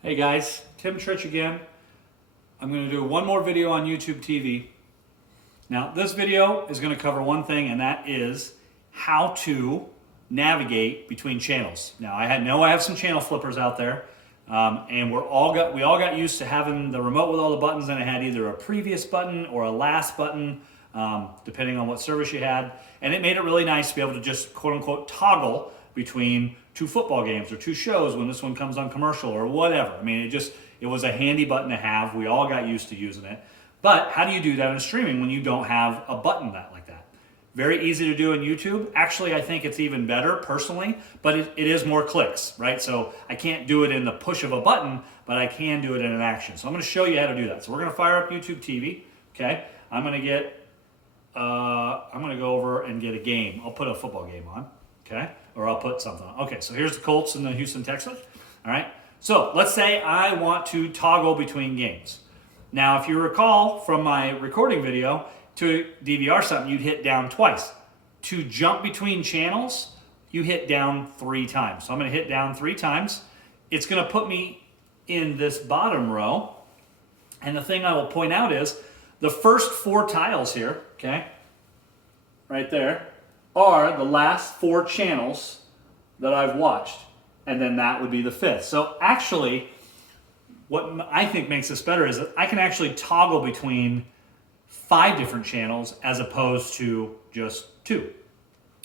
Hey guys, Tim Trich again. I'm going to do one more video on YouTube TV. Now this video is going to cover one thing, and that is how to navigate between channels. Now I have some channel flippers out there, and we all got used to having the remote with all the buttons, and it had either a previous button or a last button, depending on what service you had, and it made it really nice to be able to just quote unquote toggle between two football games or two shows when this one comes on commercial or whatever. I mean, it was a handy button to have. We all got used to using it. But how do you do that in streaming when you don't have a button like that? Very easy to do in YouTube. Actually, I think it's even better personally, but it is more clicks, right? So I can't do it in the push of a button, but I can do it in an action. So I'm going to show you how to do that. So we're going to fire up YouTube TV. Okay, I'm going to go over and get a game. I'll put a football game on. Okay, or I'll put something on. Okay, so here's the Colts and the Houston Texans. All right, so let's say I want to toggle between games. Now, if you recall from my recording video, to DVR something, you'd hit down twice. To jump between channels, you hit down 3 times. So I'm going to hit down 3 times. It's going to put me in this bottom row. And the thing I will point out is the first 4 tiles here, okay, right there, are the last 4 channels that I've watched, and then that would be the 5th. So actually, what I think makes this better is that I can actually toggle between 5 different channels as opposed to just 2.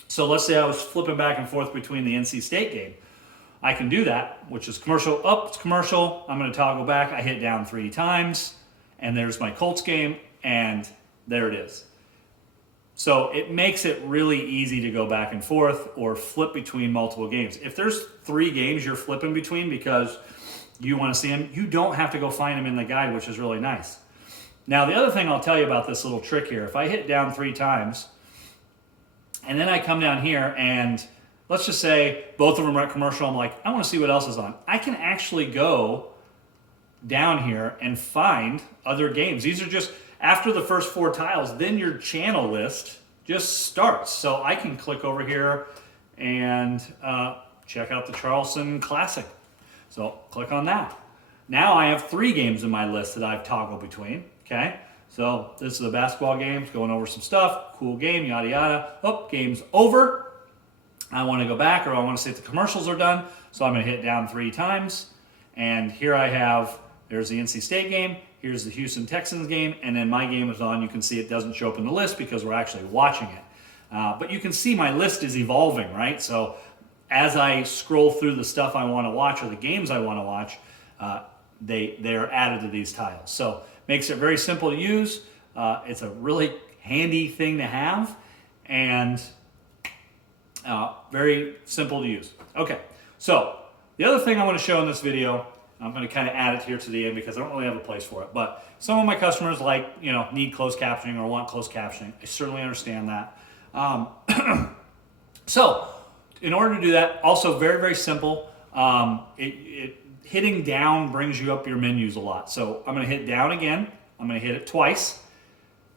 So let's say I was flipping back and forth between the NC State game. I can do that, which is commercial, up, it's commercial, I'm going to toggle back, I hit down 3 times, and there's my Colts game, and there it is. So it makes it really easy to go back and forth or flip between multiple games. If there's 3 games you're flipping between because you want to see them, you don't have to go find them in the guide, which is really nice. Now, the other thing I'll tell you about this little trick here, if I hit down 3 times, and then I come down here and let's just say both of them are at commercial, I'm like, I want to see what else is on. I can actually go down here and find other games. These are just, after the first 4 tiles, then your channel list just starts. So I can click over here and check out the Charleston Classic. So click on that. Now I have 3 games in my list that I've toggled between, okay? So this is a basketball game, going over some stuff, cool game, yada yada. Oh, game's over. I want to go back, or I want to see if the commercials are done. So I'm going to hit down 3 times. And here I have, there's the NC State game, here's the Houston Texans game, and then my game is on. You can see it doesn't show up in the list because we're actually watching it. But you can see my list is evolving, right? So as I scroll through the stuff I want to watch or the games I want to watch, they're added to these tiles. So makes it very simple to use. It's a really handy thing to have, and very simple to use. Okay, so the other thing I want to show in this video, I'm going to kind of add it here to the end because I don't really have a place for it, but some of my customers need closed captioning or want closed captioning. I certainly understand that. So in order to do that, also very, very simple. Hitting down brings you up your menus a lot. So I'm going to hit down again. I'm going to hit it twice.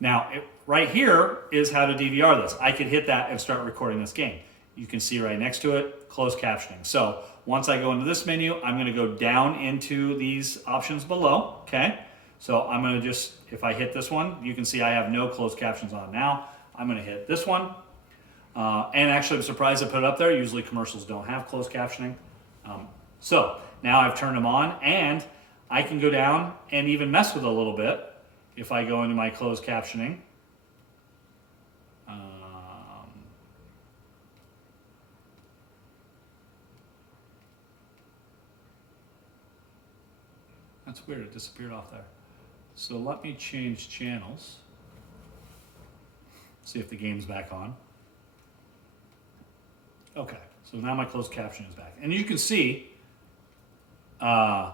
Now, right here is how to DVR this. I could hit that and start recording this game. You can see right next to it, closed captioning. So once I go into this menu, I'm going to go down into these options below, okay? So I'm going to just, if I hit this one, you can see I have no closed captions on now. I'm going to hit this one. And actually, I'm surprised I put it up there. Usually commercials don't have closed captioning. So now I've turned them on, and I can go down and even mess with it a little bit if I go into my closed captioning. That's weird, it disappeared off there. So let me change channels. See if the game's back on. Okay, so now my closed caption is back. And you can see my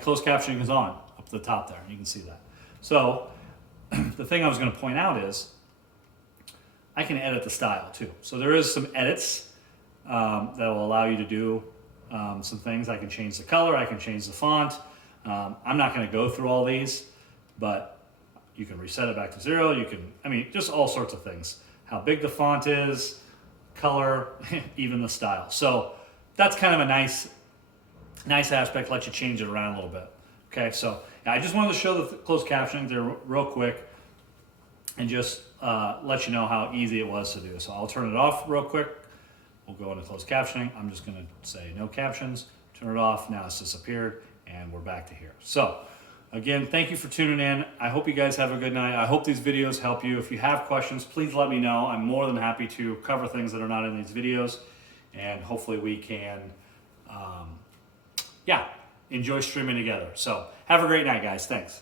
closed captioning is on up at the top there. You can see that. So the thing I was going to point out is I can edit the style too. So there is some edits that will allow you to do some things. I can change the color. I can change the font. I'm not going to go through all these, but you can reset it back to 0. You can, just all sorts of things. How big the font is, color, even the style. So that's kind of a nice nice aspect, lets you change it around a little bit. Okay, so yeah, I just wanted to show the closed captioning there real quick and just let you know how easy it was to do. So I'll turn it off real quick. We'll go into closed captioning. I'm just going to say no captions, turn it off. Now it's disappeared and we're back to here. So again, thank you for tuning in. I hope you guys have a good night. I hope these videos help you. If you have questions, please let me know. I'm more than happy to cover things that are not in these videos, and hopefully we can, enjoy streaming together. So have a great night, guys. Thanks.